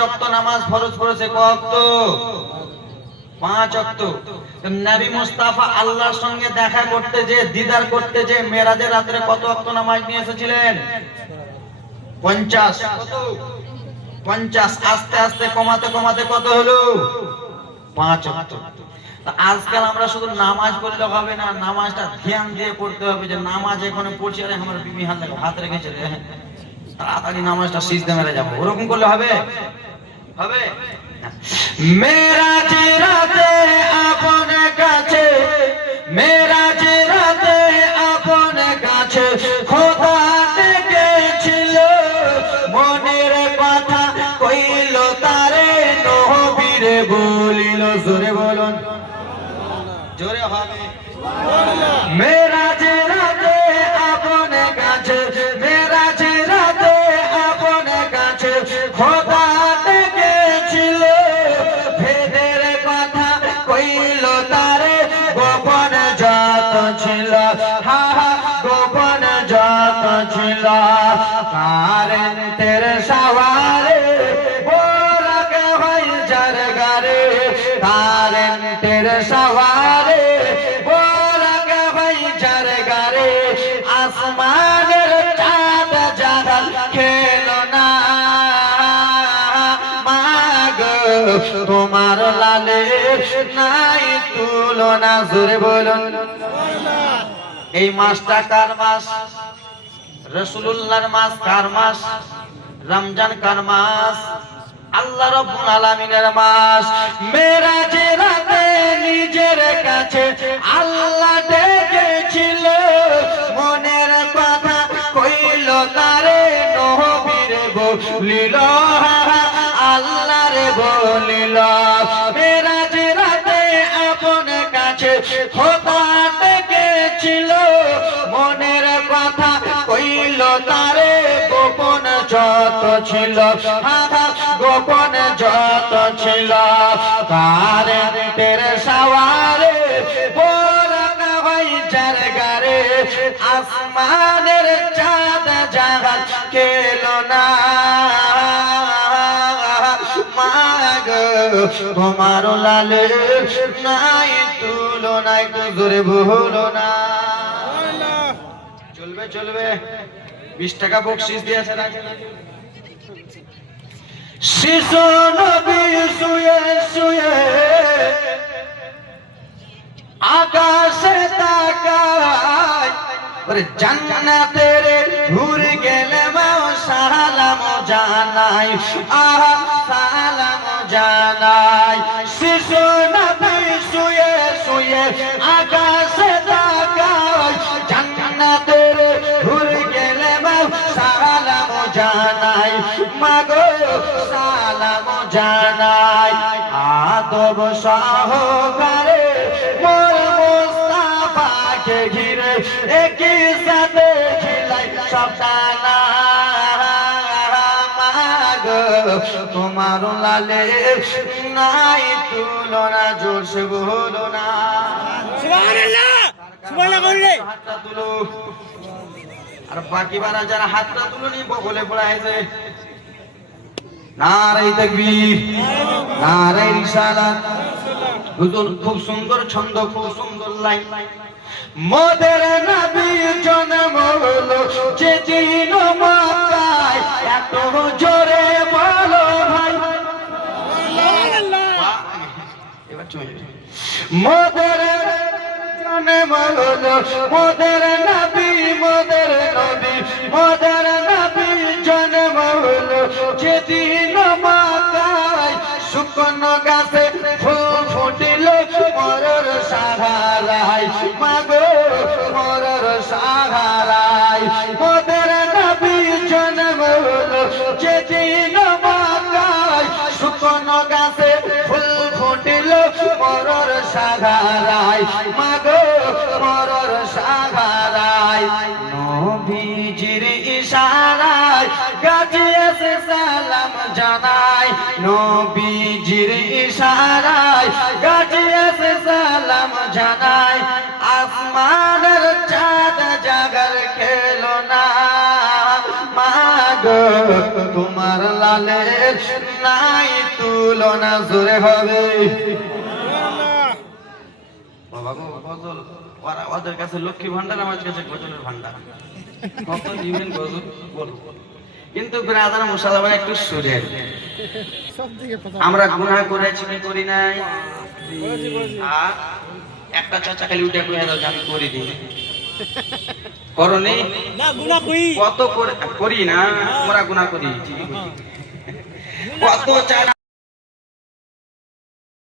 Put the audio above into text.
ওয়াক্ত নামাজ ফরজ করেছে। কয় ওয়াক্ত? 5 ওয়াক্ত। নবী মুস্তাফা আল্লাহর সঙ্গে দেখা করতে যে, দিদার করতে যে মেরাজের রাতে কত ওয়াক্ত নামাজ নিয়ে এসেছিলেন? 50। কত? 50। আস্তে আস্তে কমাতে কমাতে কত হলো? 5 ওয়াক্ত। আজকাল আমরা শুধু নামাজ পড়লে হবে না, নামাজটা ধ্যান দিয়ে পড়তে হবে। যে নামাজ এখানে পড়ছি, আরে আমার বিবি হাত রেখেছে রে, তাড়াতাড়ি নামাজটা সিজদা মেরে যাবো, ওরকম করলে হবে? হবে? মেরাজের রাতে আপন কাছে, মেরাজের রাতে আপন কাছে খোদা ডেকেছিল, মনের কথা কইল তারে নবীরে বলিল। জোরে বলুন, জোরে হবে। মেরাজের রাতে আপন কাছে, মেরাজের রাতে আপন কাছে খোদা ডেকেছিল, ভেদের কথা কইল তারে গোপন যত ছিল, হা হা গোপন যত ছিল। কারেন্টের সাওয়ারে বোরাক হয় যার গারে, কারেন্টের সাওয়ারে বোরাক হয় যার গারে, আসমানের চাঁদ জাগাল খেলো না মাগো, তোমার লালে নাই তুলনা। জোরে বলুন। এই মাসটা কার মাস? রাসূলুল্লাহর মাস। কার মাস? রমজান। কার মাস? আল্লাহ রাব্বুল আলামিনের মাস। মেরাজের রাতে নিজের কাছে আল্লাহ ডেকেছিল, মনের কথা কইল তারে নবীরে বলিল, আল্লাহরে বলিল। মেরাজের রাতে আপন কাছে খোদা ডেকেছিল, মনের কথা কইল তারে গোপন যত ছিল, গোপন যত ছিল। কারেন্টের সাওয়ারে বোরাক হয় যার গারে, আসমানের চাঁদ জাগাল খেলো না মাগো, তোমার লালে নাই তুলনা। একটু জোরে বলো না। চলবে চলবে। 20 টাকা বকশিশ দিয়েছে। শিশু নবী শুয়ে শুয়ে আকাশে তাকায়, ওরে জান্নাতের হুর গেলে মাও সালাম জানাই, আহা সালাম জানাই। শিশু নবী শুয়ে শুয়ে আকাশে তাকায়, জান্নাতের হুর গেলে মাও সালাম জানাই, মাগো সালাম জানাই। আদব সহকারে মোর মুস্তাফাকে ঘিরে একই সাথে খিলাই সব দানা মাগো, তোমার লালে নাই তুলনা। জোরসে বলো না সুবহানাল্লাহ। সুবহানাল্লাহ বললে হাতটা তুলো। আর বাকি বারা যারা হাতটা তুলনি বগলে পড়া হয়েছে, নারায়ে তাকবীর, নারায়ে রিসালাত। হুজুর খুব সুন্দর ছন্দ, খুব সুন্দর লাইন। মোদের নবী জন্ম হলো যেদিন মক্কায়, এত জোরে বলো ভাই সুবহানাল্লাহ। এবার চলে মোদের জন্ম হলো, মোদের নবী, মোদের নবী, মোদের নবী জন্ম হলো যেদিন মক্কায়, শুকনো গাছে ফুল ফুটিল মরর সাহারায়, মাগো মরর সাহারায়। মোদের নবী জন্ম হলো যেদিন মক্কায়, শুকনো গাছে ফুল ফুটিল মরর সাহারায়, মাগো মরর সাহারায়। নবীজির ইশারায় গাজিয়াছে সালাম জানাই, নবীজির ইশারায় গাজিয়াছে সালাম জানাই। আসমানের চাঁদ জাগার খেলো না মাগো, তোমার লালের নাই তুলনা জোরে হবে। বাবা গো গজল ওদের কাছে লক্ষ্মী ভান্ডার, আমার কাছে গজলের ভান্ডার। কত দিবেন গজল বলো। কিন্তু ব্রাদার মুসালমান একটু সুরের। আমরা গুনাহ করেছি কি করি নাই? একটা চাচা খালি উঠে কইয়া দাও যে আমি করি দিই করনি না, গুনাহ করি কত করি না, আমরা গুনাহ করি কত চাচা